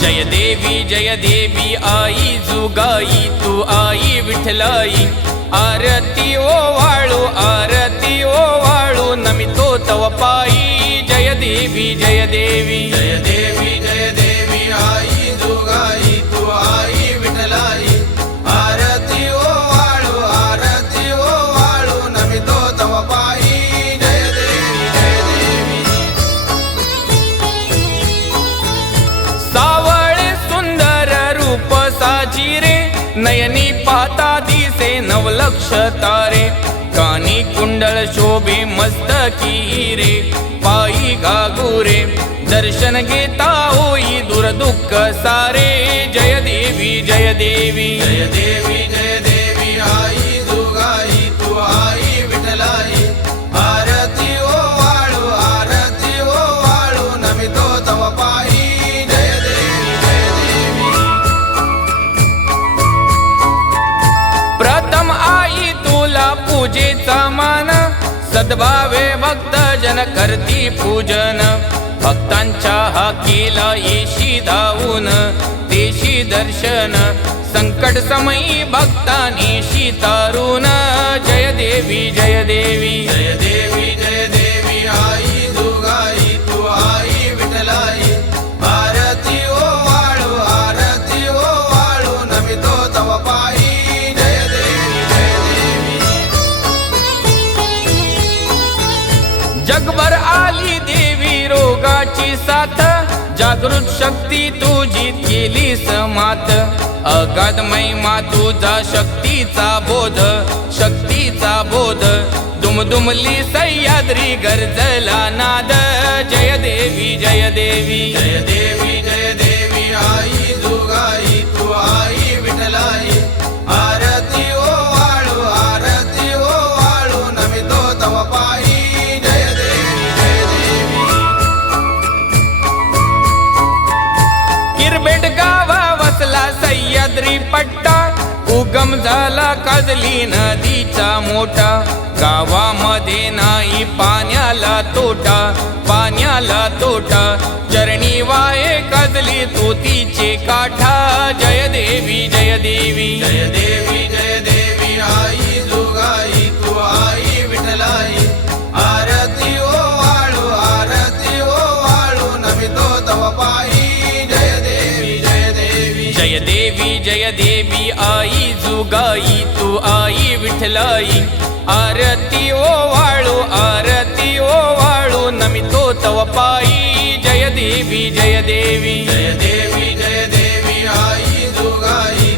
जय देवी जय देवी आई जुगाई तू आई विठलाई आरती ओ वाळू आरती ओ वाळू नमितो तव पायी. जय देवी जय साजी रे नयनी पाहता दिसे नवलक्ष तारे. कानी कुंडल शोभे मस्तकी हिरे. पायी गागुरे दर्शन घेता होई दुर्दुःख सारे. सद्भावे भक्त जन करती पूजन. भक्तांच्या हाकेला येशी धावून देशी दर्शन. संकट समयी भक्तानेशी तारून जय देवी जय देवी. रोगाची साथ. जागृत शक्ती तुझी केली समात अगाध महिमा तुझा शक्तीचा बोध. शक्तीचा बोध. दुमदुमली सह्याद्री गरजला नाद. जय देवी जय देवी जय देवी जय दरी पट्टा उगम झाला काजली नदीचा मोठा. गावामध्ये नाही पाण्याला तोटा पाण्याला तोटा. चरणी वाये काजली तोतीचे काठा. जय देवी जय देवी जय देवी जय देवी आई जोगाई तू आई विठलाई. आरती ओ वाळू आरती ओ वाळू नमितो तव पाय. देवी आई जुगाई तू आई विठलाई. आरती ओ वाळू आरती ओ वाळू नमितो तव पायी जय देवी जय देवी. जय देवी जय देवी आई जुगाई.